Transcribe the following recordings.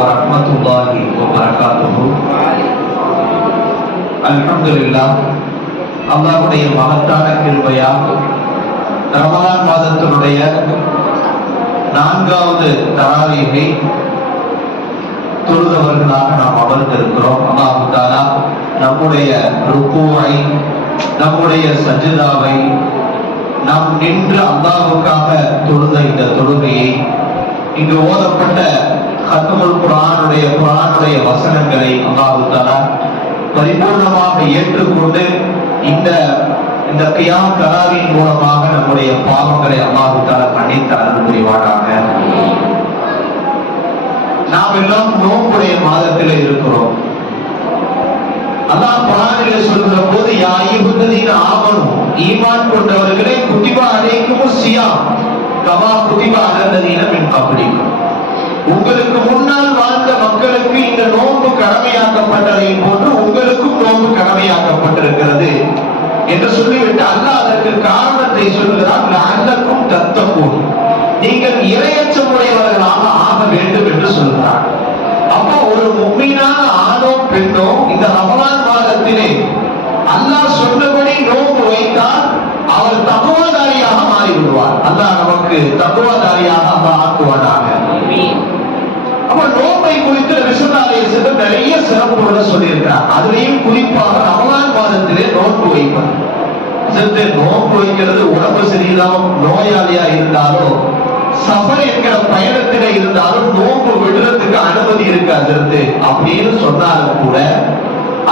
ورحمة الله وبركاته الحمد لله அல்லாஹ்வுடைய மகத்தான கிருபையா ரமலான் மாதத்தினுடைய நான்காவது தராவீகை தொழுதவர்களாக நாம் அமர்ந்திருக்கிறோம் அல்லாஹு தாலா நம்முடைய ருக்குவை நம்முடைய சஜிதாவை நாம் நின்று அல்லாஹுக்காக தொழுத இந்த தொழுகையை இங்கு ஓதப்பட்ட ஹத்தமுல் குரானுடைய குரானுடைய வசனங்களை அல்லாஹு பரிபூர்ணமாக ஏற்றுக்கொண்டு இந்த இந்த கியா தராவின் மூலமாக நம்முடைய பாவங்களை அல்லாஹு கண்டித்து அருள் புரிவாராக நாம் எல்லாம் நோம்புடைய மாதத்தில் இருக்கிறோம். அல்லாஹ் குரானிலே சொல்கிற போது யாய் காரணத்தை சொல்கிறார் லஅல்லக்கும் தத்தக்கும் நீங்கள் இரையச்சமுடையவர்களாக ஆக வேண்டும் என்று சொல்கிறார். அப்போ ஒரு முக்மீனான ஆணோ பெண்ணோ இந்த ரமலான் மாதத்திலே அல்லாஹ் சொன்னபடி நோன்பு வைத்தால் அவர் தகுவதாரியாக மாறி விடுவார் அல்லாஹ் நமக்கு தகுவதாரியாக அல்லாஹ் ஆக்குவானாக. அப்ப நோன்பை குறித்து விசுவாலயத்தில் நிறைய சிறப்புகளை சொல்லியிருக்கிறார். அதுலேயும் குறிப்பாக ரமலான் மாதத்திலே நோன்பு வைப்பது. சிலருக்கு நோன்பு வைக்கிறது உடம்பு சரியில்லாம நோயாளியா இருந்தாலும் சபர் என்கிற பயணத்தில இருந்தாலும் நோன்பு விடுறதுக்கு அனுமதி இருக்காது அப்படின்னு சொன்னாலும் கூட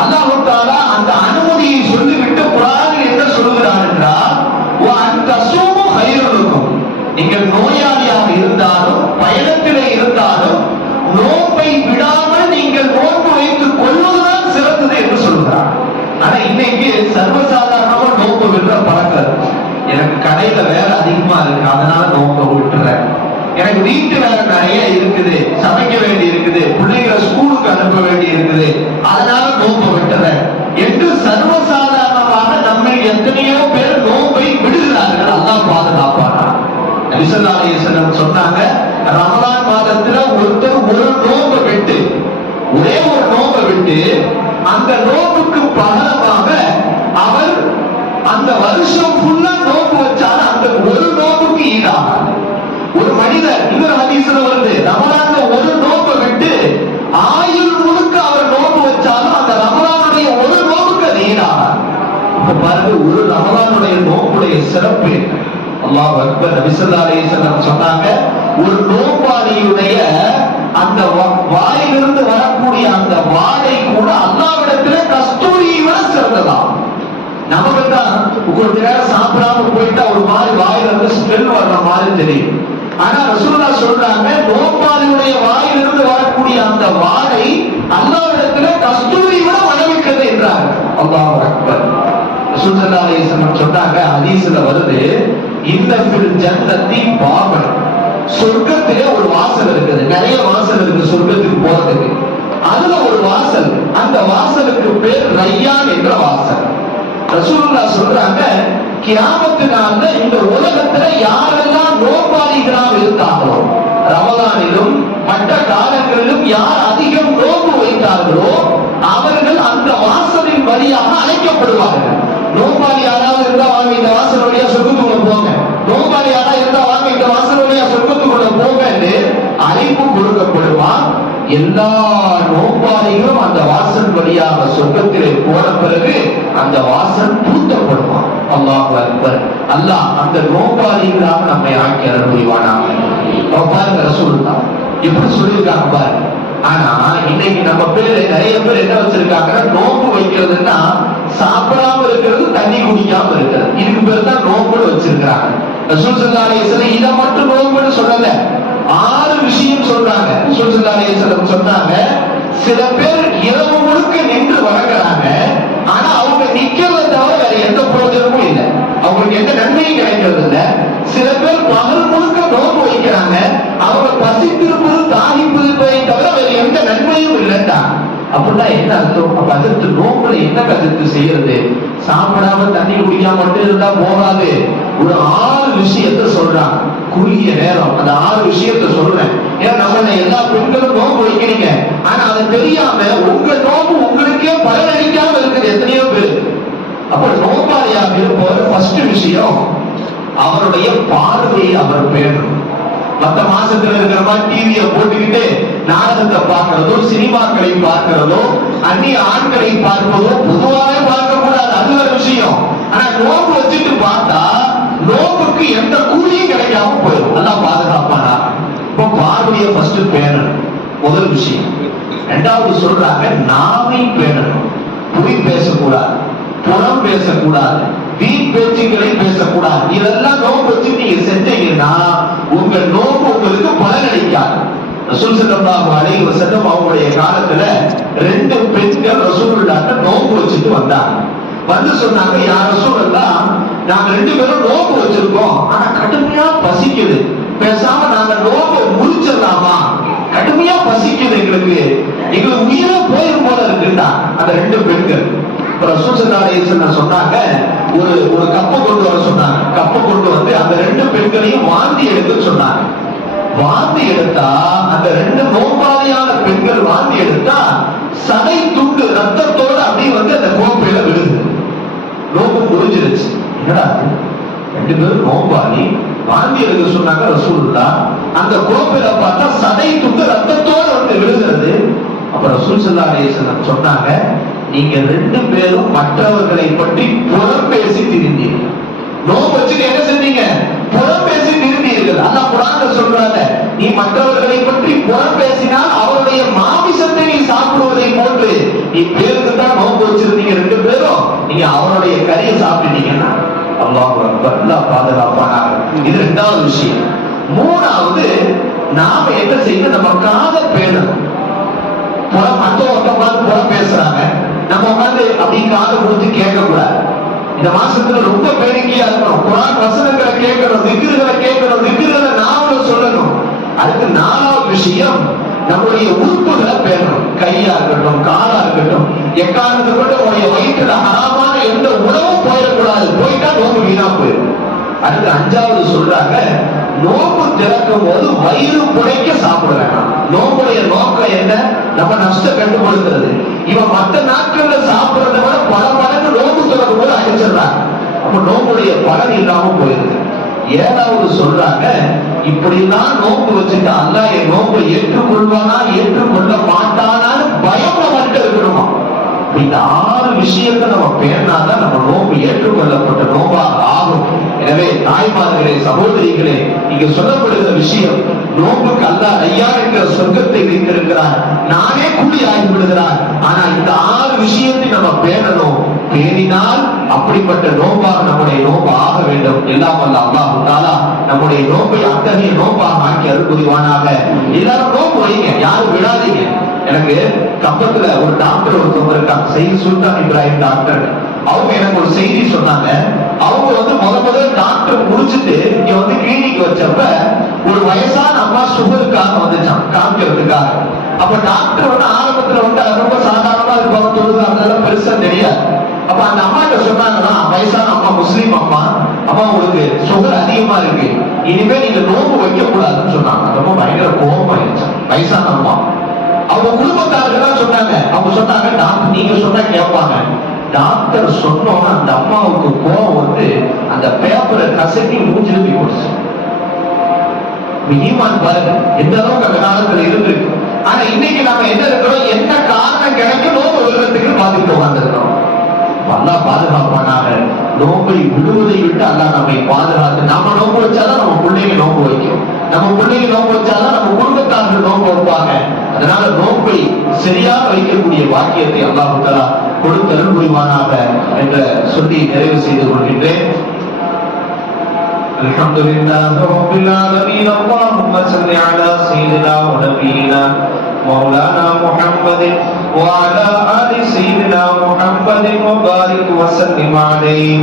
அல்லாஹு தாலா அந்த அனுமதியை சொல்லிவிட்டு குரானில் என்ன சொல்லுகிறான் என்றால் அந்த சூமும் இருக்கும் நீங்கள் நோயாளியாக இருந்தாலும் பயணத்திலே இருந்தாலும் நோன்பை விடாமல் நீங்கள் நோன்பு வைத்துக் கொள்வதுதான் சிறந்தது என்று சொல்கிறார் ஆனா இன்னைக்கு சர்வசாதாரணமா நோன்பு விடுற பழக்கம் எனக்கு கடையில வேலை அதிகமா இருக்கு. அதனால நோக்க விட்டுறேன். எனக்கு வீட்டு வேலை நிறைய இருக்குது. சமைக்க வேண்டி இருக்குது. பிள்ளைகளை ஸ்கூலுக்கு அனுப்ப வேண்டி இருக்குது. அதனால நோக்க விட்டுறேன். என்று சர்வசாதாரணமாக நம்ம எத்தனையோ பேர் நோக்கை விடுகிறார்கள். அதான் பாதுகாப்பானா? நபிசல்லாசனம் சொன்னாங்க ரமலான் மாதத்துல ஒருத்தர் ஒரு நோம்பை விட்டு ஒரே ஒரு நோம்பை விட்டு அந்த நோம்புக்கு பகரமாக அவர் அந்த வருஷம் ஃபுல்லா நோம்பு பாருங்க ஒரு ரமலானுடைய நோம்புடைய சிறப்பு. அல்லாஹ் அக்பர் நபிசல்லா அலைஹிஸ்ஸலாம் சொன்னாங்க ஒரு நோம்பாளியுடைய அந்த வாயிலிருந்து வரக்கூடிய அந்த வாடை கூட அல்லாவிடத்துல கஸ்தூரியை விட சிறந்ததா? நமக்கு தான் கொஞ்ச நேரம் சாப்பிடாம போயிட்டா ஒரு மாதிரி வாயில இருந்து ஸ்மெல் வர்ற மாதிரி தெரியும். ஆனா ரசூல்லா சொல்றாங்க நோம்பாளியுடைய வாயிலிருந்து வரக்கூடிய அந்த வாடை அல்லாவிடத்துல கஸ்தூரி விட வரவிட்டது என்றார் அல்லாஹ் அக்பர். சொன்னாங்க ஹதீஸ்ல வருது இந்த ஃபில் ஜன்னத்தி பாபன். சொர்க்கத்திலே ஒரு வாசல் இருக்குது நிறைய வாசல் இருக்கு சொர்க்கத்துக்கு போறதுக்கு. அதுல ஒரு வாசல் அந்த வாசலுக்கு பேர் ரையான் என்ற வாசல். ரசூல்லா சொல்றாங்க கியாமத்து நாள்ல இந்த உலகத்துல யாரெல்லாம் நோபாளிகளாக இருந்தாங்களோ ரமதானிலும் மற்ற காலங்களிலும் யார் அதிகம் நோக்கு வைத்தார்களோ அவர்கள் அந்த வாசல் எல்லா நோபாளிகளும் அந்த வாசல் வழியாக சொர்க்கத்திலே போன பிறகு அந்த வாசல் பூத்தப்படுமா? அல்லாஹ் அக்பர். அல்லாஹ் அந்த நோபாளிகளாக நம்மை ஆக்கி அருள் புரிவானாக. பாருங்க ரசூலுல்லா எப்படி சொல்லியிருக்காங்க பாரு. ஆனா இன்னைக்கு நம்ம பேரு நிறைய பேர் என்ன வச்சிருக்காங்கன்னா நோம்பு வைக்கிறதுன்னா சாப்பிடாம இருக்கிறது தண்ணி குடிக்காம இருக்கிறது. இதுக்கு பேர் தான் நோம்புன்னு வச்சிருக்காங்க ரசூல் இதை மட்டும் நோம்புன்னு சொல்லலை. ஆறு விஷயம் சொல்றாங்க. ரசூல் சொன்னாங்க. சில பேர் இரவு முழுக்க நின்று வணங்குறாங்க. ஆனா அவங்க நிக்கிறத தவிர வேற எந்த பிரயோஜனமும் இல்லை. அவங்களுக்கு எந்த நன்மையும் கிடைக்கிறது இல்ல சில பேர் பகல் முழுக்க நோன்பு வைக்கிறாங்க. அவங்க பசித்திருப்பது தாகிப்பது தவிர வேற எந்த நன்மையும் இல்லைண்டா அப்படின்னா என்ன அர்த்தம்? அப்ப அதற்கு நோம்புல என்ன கருத்து செய்யறது? சாப்பிடாம தண்ணி குடிக்காம மட்டும் இருந்தா போகாது. ஒரு ஆறு விஷயத்த சொல்றான். குறுகிய நேரம். அந்த ஆறு விஷயத்த சொல்றேன். ஏன்னா நம்ம எல்லா பெண்களும் நோன்பு வைக்கிறீங்க. ஆனா அதை தெரியாம உங்க நோம்பு உங்களுக்கே பலனளிக்காம இருக்குது எத்தனையோ பேர். அப்ப நோம்பாளியாக இருப்பவர் ஃபர்ஸ்ட் விஷயம் அவருடைய பார்வையை அவர் பேணும். மத்த மாசத்துல இருக்கிற மாதிரி டிவிய போட்டுக்கிட்டு நாடகத்தை பார்க்கறதோ சினிமாக்களை பார்க்கிறதோ அந்நிய ஆண்களை பார்ப்பதோ பொதுவாகவே பார்க்க கூடாது அது ஒரு விஷயம். ஆனா நோக்கு வச்சுட்டு பார்த்தா நோக்குக்கு எந்த கூலியும் கிடைக்காம போயிடும். அதான் பாதுகாப்பானா? இப்போ பார்வைய ஃபர்ஸ்ட் பேணணும். முதல் விஷயம். ரெண்டாவது சொல்றாங்க நாவை பேணணும். பொய் பேசக்கூடாது. புறம் பேசக்கூடாது. வீண் பேச்சுக்களை பேசக்கூடாது. இதெல்லாம் நோம்பு வச்சு நீங்க செஞ்சீங்கன்னா உங்க நோம்பு உங்களுக்கு பலனளிக்காது ரசூல் ஸல்லல்லாஹு அலைஹி வஸல்லம் அவங்களுடைய காலத்துல ரெண்டு பெண்கள் ரசூலுல்லாஹ்ட்ட நோம்பு வச்சுட்டு வந்தாங்க. வந்து சொன்னாங்க யார் ரசூலல்லாஹ் நாங்க ரெண்டு பேரும் நோம்பு வச்சிருக்கோம். ஆனா கடுமையா பசிக்குது. பேசாம நாங்க நோம்பை முடிச்சிடலாமா? கடுமையா பசிக்குது எங்களுக்கு. எங்களுக்கு உயிரை போயிரும் போல இருக்குண்டா. அந்த ரெண்டு பெண்கள். சொன்னாங்க. ஒரு ஒரு கப்பை கொண்டு வர சொன்னாங்க. கப்பை கொண்டு வந்து அந்த ரெண்டு பெண்களையும் வாந்தி எடுக்க சொன்னாங்க. வாந்தி எடுத்தா அந்த ரெண்டு நோம்பாளியான பெண்கள் வாந்தி எடுத்தா சதை துண்டு ரத்தத்தோட அப்படியே வந்து அந்த கோப்பையில விழுது. நோம்பு முடிஞ்சிருச்சு. என்னடா ரெண்டு பேரும் நோம்பாளி வாந்தி எடுக்க சொன்னாங்க ரசூல்லா அந்த கோப்பையில பார்த்தா சதை துண்டு ரத்தத்தோட வந்து விழுகிறது. அப்ப ரசூல் சல்லா சொன்னாங்க நீங்க ரெண்டு பேரும் மற்றவர்களை பற்றி புறம் பேசி திரிந்தீர்கள் நோம்பு வச்சுட்டு என்ன செஞ்சீங்க புறம் பேசி திருந்தீர்கள் அதான் புறாங்க சொல்றாங்க நீ மற்றவர்களை பற்றி புறம் பேசினால் அவருடைய மாமிசத்தை நீ சாப்பிடுவதை போன்று. நீ பேருக்கு தான் நோம்பு வச்சிருந்தீங்க ரெண்டு பேரும். நீங்க அவருடைய கறியை சாப்பிட்டீங்கன்னா அல்லாஹ் அக்பர் அல்லாஹ் பாதுகாப்பானாக. இது ரெண்டாவது விஷயம். மூணாவது நாம என்ன செய்யணும்? நம்ம காதை பேணணும். புறம் மற்றவங்க உட்காந்து புறம் பேசுறாங்க. நம்ம உட்காந்து அப்படி காது கொடுத்து கேட்கக்கூடாது. இந்த மாசத்துல ரொம்ப பேரிக்கையா இருக்கணும். குரான் வசனங்களை கேட்கணும் திக்குகளை கேட்கணும் திக்குகளை நாமளும் சொல்லணும். அதுக்கு நாலாவது விஷயம் நம்முடைய உறுப்புகளை பேசணும். கையா இருக்கட்டும் காலா இருக்கட்டும். எக்காரணத்தை கொண்டு உடைய வயிற்றுல ஹராமான எந்த உணவும் போயிடக்கூடாது. போயிட்டா நோம்பு வீணா போயிடும். அடுத்து அஞ்சாவது சொல்றாங்க நோம்பு திறக்கும் போது வயிறு புடைக்க சாப்பிட வேண்டாம் நோம்புடைய நோக்கம் என்ன? நம்ம நஷ்டம் கண்டுபிடிக்கிறது இவன் மற்ற நாட்கள்ல சாப்பிடுறத விட பல மடங்கு நோம்பு திறக்கும் போது அடிச்சிடுறாங்க அப்ப நோம்புடைய பலன் இல்லாம போயிருது ஏதாவது சொல்றாங்க இப்படிலாம் நோம்பு வச்சுட்டு அல்ல என் நோம்பு ஏற்றுக்கொள்வானா ஏற்றுக்கொள்ள மாட்டானான்னு பயம் மட்டும் இருக்கணுமா? இந்த ஆறு விஷயத்தை நம்ம பேர்னாதான் நம்ம நோம்பு ஏற்றுக்கொள்ளப்பட்ட நோம்பு எனவே தாய்மார்களே சகோதரிகளே இங்கு சொல்லப்படுகிற விஷயம் நோம்புக்கு அல்ல ஐயா என்கிற சொர்க்கத்தை வைத்திருக்கிறார். நானே கூலி ஆகி விடுகிறார் ஆனா இந்த ஆறு விஷயத்தை நம்ம பேணணும். பேணினால் அப்படிப்பட்ட நோம்பாக நம்முடைய நோம்பு ஆக வேண்டும். எல்லாம் வல்ல அல்லாஹ் தாலா நம்முடைய நோம்பை அத்தகைய நோம்பாக ஆக்கி அருள்புரிவானாக எல்லாரும் நோம்பு வைங்க யாரும் விடாதீங்க எனக்கு கப்பத்துல ஒரு டாக்டர் ஒருத்தவங்க இருக்காங்க. செய்தி சுல்தான் இப்ராஹிம் டாக்டர். அவங்க எனக்கு ஒரு செய்தி சொன்னாங்க. அவங்க வந்து முத முதல்ல டாக்டர் முடிச்சுட்டு இங்க வந்து கிளினிக் வச்சப்ப ஒரு வயசான அம்மா சுகருக்காக வந்துச்சான் காமிக்கிறதுக்காக. அப்ப டாக்டர் வந்து ஆரம்பத்துல வந்து அது ரொம்ப சாதாரணமா இருப்பாங்க தொழுது அதெல்லாம் பெருசா தெரியாது அப்ப அந்த அம்மா கிட்ட சொன்னாங்கன்னா வயசான அம்மா முஸ்லீம் அம்மா அம்மா உங்களுக்கு சுகர் அதிகமா இருக்கு. இனிமே நீங்க நோம்பு வைக்க கூடாதுன்னு சொன்னாங்க. ரொம்ப பயங்கர கோபம் ஆயிடுச்சு. வயசான அம்மா. அவங்க குடும்பத்தார்கள் டாக்டர் சொன்னோம்னா அந்த அம்மாவுக்கு கோபம் வந்து அந்த பேப்பரை கசக்கி மூஞ்சில போய் போடுச்சு. ஈமான் பாருங்க எந்த அளவுக்கு அந்த காலத்துல இருந்திருக்கு ஆனா இன்னைக்கு நாம என்ன இருக்கிறோம் என்ன காரணம் கிடைக்கும் நோம்பு விடுறதுக்கு பார்த்துட்டு உட்கார்ந்துருக்கிறோம் நல்லா பாதுகாப்பானாக நோம்பை விடுவதை விட்டு அல்லாஹ் நம்மை பாதுகாத்து நம்ம நோம்பு வச்சாதான் நம்ம பிள்ளைங்க நோம்பு வைக்கும். நம்ம பிள்ளைங்க நோம்பு வச்சாதான் நம்ம குடும்பத்தார்கள் நோம்பு வைப்பாங்க. அதனால நோம்பை சரியாக வைக்கக்கூடிய வாக்கியத்தை அல்லாஹ் தலா கொடுத்தருள் புரிவானாக என்ற சொல்லி நிறைவு செய்து கொள்கின்றேன் الحمد لله رب العالمين اللهم صل على سيدنا ونبينا مولانا محمد وعلى آل سيدنا محمد وبارك وسلم عليه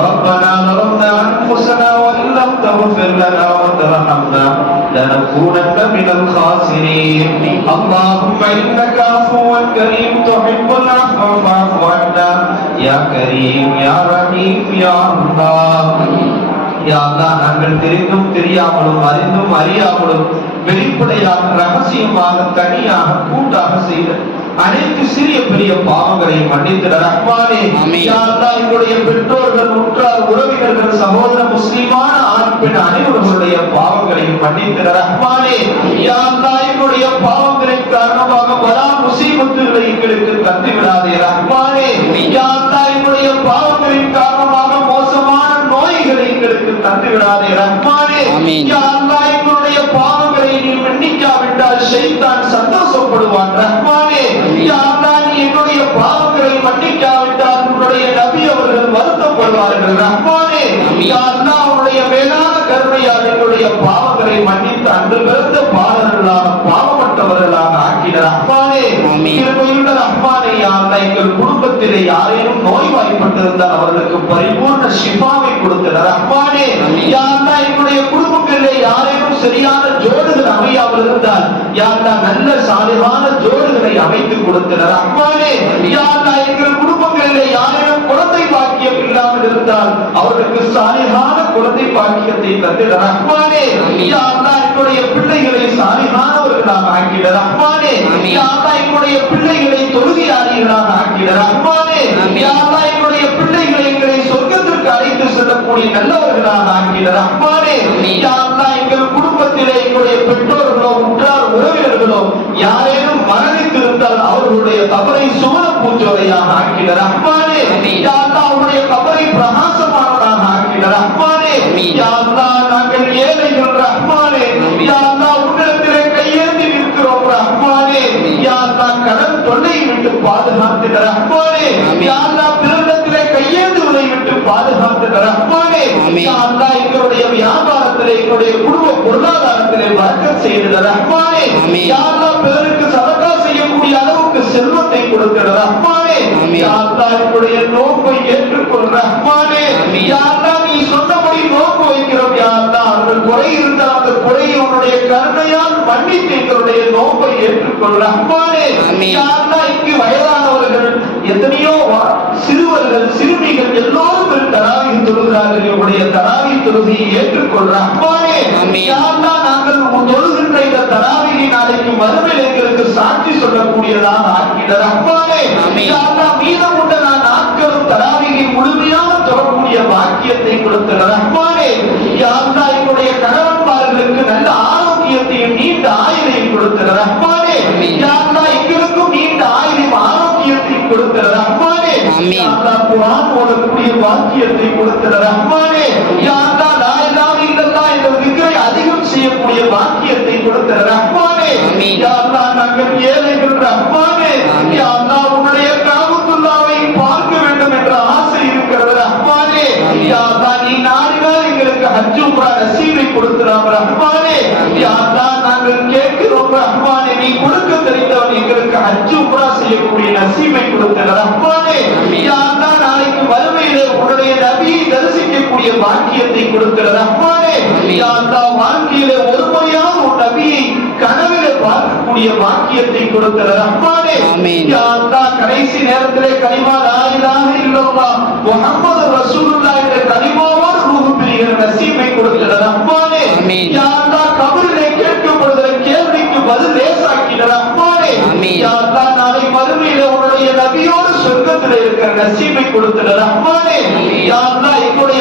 ربنا ظلمنا أنفسنا وإن لم تغفر لنا وترحمنا لنكونن من الخاسرين اللهم إنك عفو كريم تحب العفو فاعف عنا يا كريم يا رحيم يا الله யா அல்லாஹ் நாங்கள் தெரிந்தும் தெரியாமலும் அறிந்தும் அறியாமலும் வெளிப்படையாக ரகசியமாக தனியாக கூட்டாக செய்த அனைத்து சிறிய பெரிய பாவங்களையும் மன்னித்திட ரஹ்மானே ஆமீன். யா அல்லாஹ் எங்களுடைய பெற்றோர்கள் உற்றார் உறவினர்கள் சகோதர முஸ்லிமான ஆண் பெண் அனைவர்களுடைய பாவங்களையும் மன்னித்திட ரஹ்மானே யா அல்லாஹ் எங்களுடைய பாவங்களின் காரணமாக பலா முசீபத்துகளை எங்களுக்கு தந்து விடாதே ரஹ்மானே. யா அல்லாஹ் எங்களுடைய பாவங்களின் காரணமாக மோசமான நோய்களை எங்களுக்கு தந்து விடாதே ரஹ்மானே. ஆமீன். யா அல்லாஹ் எங்களுடைய பாவங்களை நீ மன்னிக்காவிட்டால் ஷைத்தான் சந்தோஷப்படுவான் ரஹ்மானே. நீ என்னுடைய பாவங்களை மன்னிக்காவிட்டால் உன்னுடைய நபி அவர்கள் வருத்தப்படுவார்கள் ரஹ்மானே. அல்லாஹ் உன்னுடைய மேலான கருணையால் எங்களுடைய பாவங்களை மன்னித்து அன்று பிறந்த பாவர்களாக பாவமற்றவர்களாக ஆக்கின ரஹ்மானே ஆமீன். கிருபையுள்ள ரஹ்மானே யா அல்லாஹ் எங்கள் குடும்பத்திலே யாரேனும் நோய்வாய்ப்பட்டிருந்தால் அவர்களுக்கு பரிபூர்ண ஷிஃபாவை கொடுத்தன ரஹ்மானே ஆமீன். யா அல்லாஹ் எங்களுடைய குடும்பங்களிலே யாரேனும் சரியான ஜோடுகள் அமையாமல் இருந்தால் யா அல்லாஹ் நல்ல சாலிவான ஜோடுகளை அமைத்து கொடுத்தன ரஹ்மானே யா அல்லாஹ் எங்கள் குடும்பங்களிலே யாரேனும் குழந்தை பாக்கியம் இல்லாமல் இருந்தால் அவர்களுக்கு சாலிகான குழந்தை பாக்கியத்தை தந்து ரஹ்மானே என்னுடைய பிள்ளைகளை சாலிகானவர்களாக ஆக்கிட. ரஹ்மானே என்னுடைய பிள்ளைகளை தொழுகையாளிகளாக ஆக்கிட. ரஹ்மானே என்னுடைய பிள்ளைகளை எங்களை சொர்க்கத்திற்கு அழைத்து செல்லக்கூடிய நல்லவர்களாக ஆக்கிட. ரஹ்மானே எங்களுக்கு குடும்பத்திலே எங்களுடைய பெற்றோர்களோ உற்றார் உறவினர்களோ யாரேனும் மரணித்திருந்தால் அவர்களுடைய கபரை சுவன பூஞ்சோலையாக ஆக்கிட ரஹ்மானே ஆமீன். யா அல்லாஹ் அவருடைய கபரை பிரகாசமானதாக. யா அல்லாஹ் நாங்கள் ஏழைகள் ரஹ்மானே உன்னிடத்திலே கையேந்தி நிற்கிறோம் ரஹ்மானே கடன் தொல்லை விட்டு பாதுகாத்திட ரஹ்மானே பிறரிடத்திலே கையேந்துவதை விட்டு பாதுகாத்திட ரஹ்மானே ஆமீன். யா வியாபாரத்திலே எங்களுடைய குடும்ப பொருளாதாரத்திலே ரஹ்மானே அல்லாஹ் பிறருக்கு சதக்கா செய்யக்கூடிய அளவுக்கு செல்வத்தை கொடுக்கிற ரஹ்மானே ஆமீன். யா அல்லாஹ் எங்களுடைய நோக்கை ஏற்றுக்கொள் ரஹ்மானே ஆமீன். யா அல்லாஹ் நீ சொன்னபடி நோக்கு வைக்கிறோம் யா அல்லாஹ் அவர்கள் குறை இருந்தால் அந்த குறையை உன்னுடைய கருணையால் மன்னித்து எங்களுடைய நோக்கை ஏற்றுக்கொள் ரஹ்மானே ஆமீன். யா அல்லாஹ் இங்கு வயதானவர்கள் எத்தனையோ சிறுவர்கள் சிறுமிகள் எல்லோரும் ஒரு தராவி தொழுகையை ஏற்றுக்கொள் ரஹ்மானே நாங்கள் தொழுகின்ற இந்த தராவியை நாளைக்கு மறுமையில் எங்களுக்கு சாட்சி சொல்லக்கூடியதாக ஆக்கிட ரஹ்மானே. மீதம் உள்ள நான் நாட்களும் தராவியை முழுமையாக தொடரக்கூடிய பாக்கியத்தை கொடுத்த ரஹ்மானே. யா அல்லாஹ் எங்களுடைய கணவன்மார்களுக்கு நல்ல ஆரோக்கியத்தையும் நீண்ட ஆயுளையும் கொடுத்த ரஹ்மானே. ஆமீன். அல்லாஹ் குர்ஆன் ஓதக்கூடிய பாக்கியத்தை கொடுத்த ரஹ்மானே யா அல்லாஹ் லா இலாஹ இல்லல்லாஹ் என்ற அதிகம் செய்யக்கூடிய பாக்கியத்தை கொடுத்த ரஹ்மானே ஆமீன். யா அல்லாஹ் நாங்கள் ஏழைகள் ரஹ்மானே. யா அல்லாஹ் காபத்துல்லாவை பார்க்க வேண்டும் என்ற ஆசை இருக்கிறது ரஹ்மானே. யா அல்லாஹ் நீ நாடினால் எங்களுக்கு ஹஜ் உம்ரா நசீபை கொடுக்கிறான் ரஹ்மானே. யா அல்லாஹ் நாங்கள் கேட்கிறோம் ரஹ்மானே நீ கொடுக்க தெரிந்தவன் எங்களுக்கு ஹஜ் உம்ரா செய்யக்கூடிய நசீபை கொடுத்த ரஹ்மானே ஆமீன். யா அல்லாஹ் நாளைக்கு மறுமையிலே உன்னுடைய நபியை தரிசிக்கக்கூடிய பாக்கியத்தை கொடுக்கிற ரஹ்மானே ஆமீன். யா அல்லாஹ் வாழ்க்கையிலே ஒரு முறையாக உன் நபியை கனவிலே பார்க்கக்கூடிய பாக்கியத்தை கொடுக்கிற ரஹ்மானே ஆமீன். யா அல்லாஹ் கடைசி நேரத்திலே கலிமா லா இலாஹ இல்லல்லாஹ் முஹம்மது ரசூலுல்லாஹ் என்ற கலிமாவோடு ரூஹு பிரிகிற நசீபை கொடுக்கிற ரஹ்மானே ஆமீன். யா அல்லாஹ் கபரிலே கேட்கப்படுகிற கேள்விக்கு பதில் லேசாக்கிற ரஹ்மானே ஆமீன். யா அல்லாஹ் நாளை மறுமையிலே உன்னுடைய நபியோடு சொர்க்கத்திலே இருக்கிற நசீபை கொடுக்கிற ரஹ்மானே ஆமீன். யா அல்லாஹ் எங்களுடைய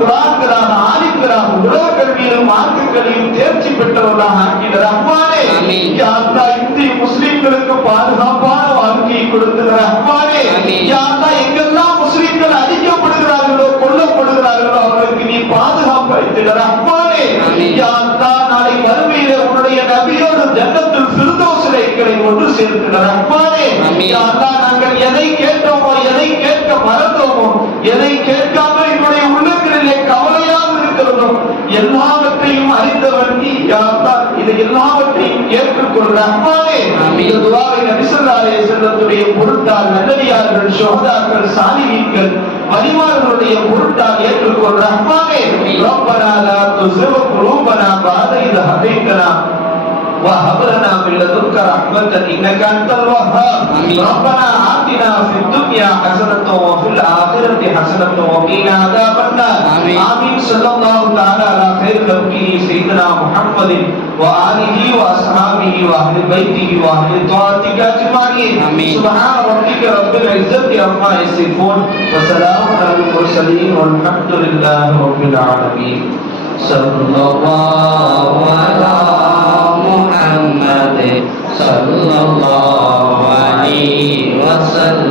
குரான்களாக ஆலிம்களாக உலக கல்வியிலும் மார்க்க கல்வியும் தேர்ச்சி பெற்றவர்களாக ஆக்கிற ரஹ்மானே ஆமீன். யா அல்லாஹ் இந்திய முஸ்லிம்களுக்கு பாதுகாப்பான வாழ்க்கையை கொடுக்கிற ரஹ்மானே ஆமீன். யா அல்லாஹ் எங்கெல்லாம் முஸ்லிம்கள் அடிக்கப்படுகிறார்களோ கொல்லப்படுகிறார்களோ அவர்களுக்கு நீ பாதுகாப்பு அளித்திட ரஹ்மானே ஆமீன். யா அல்லாஹ் நாளை மறுமையிலே உன்னுடைய நபியோடு ஜன்னத்துல் எங்களை ஒன்று சேர்க்கிற ரஹ்மானே ஆமீன். யா அல்லாஹ் நாங்கள் எதை கேட்டோமோ எதை கேட்க மறந்தோமோ எதை கேட்காமல் எங்களுடைய உள்ளங்களிலே கவலையாக இருக்கிறதோ எல்லாவற்றையும் அறிந்தவன் நீ யா அல்லாஹ் இதை எல்லாவற்றையும் ஏற்றுக்கொள் இந்த துவாவை நபிசல்லாலே செல்லத்துடைய பொருட்டால் நல்லடியார்கள் சோதாக்கள் சாலிகீன்கள் வலிமார்களுடைய பொருட்டால் ஏற்றுக்கொள் ரஹ்மானே ரப்பனா லா குலூபனா பாத இத ஹதைத்தனா وهب لنا من لدنك رحمة إنك أنت الوهاب آمين. ربنا آتنا في الدنيا حسنة وفي الآخرة حسنة وقنا عذاب النار آمين. آمين صلى الله تعالى على خير خلقه سيدنا محمد وآله وأصحابه وأهل بيته وأهل طاعتك أجمعين آمين. سبحان ربك رب العزة عما يصفون وسلام على المرسلين والحمد لله رب العالمين صلى الله على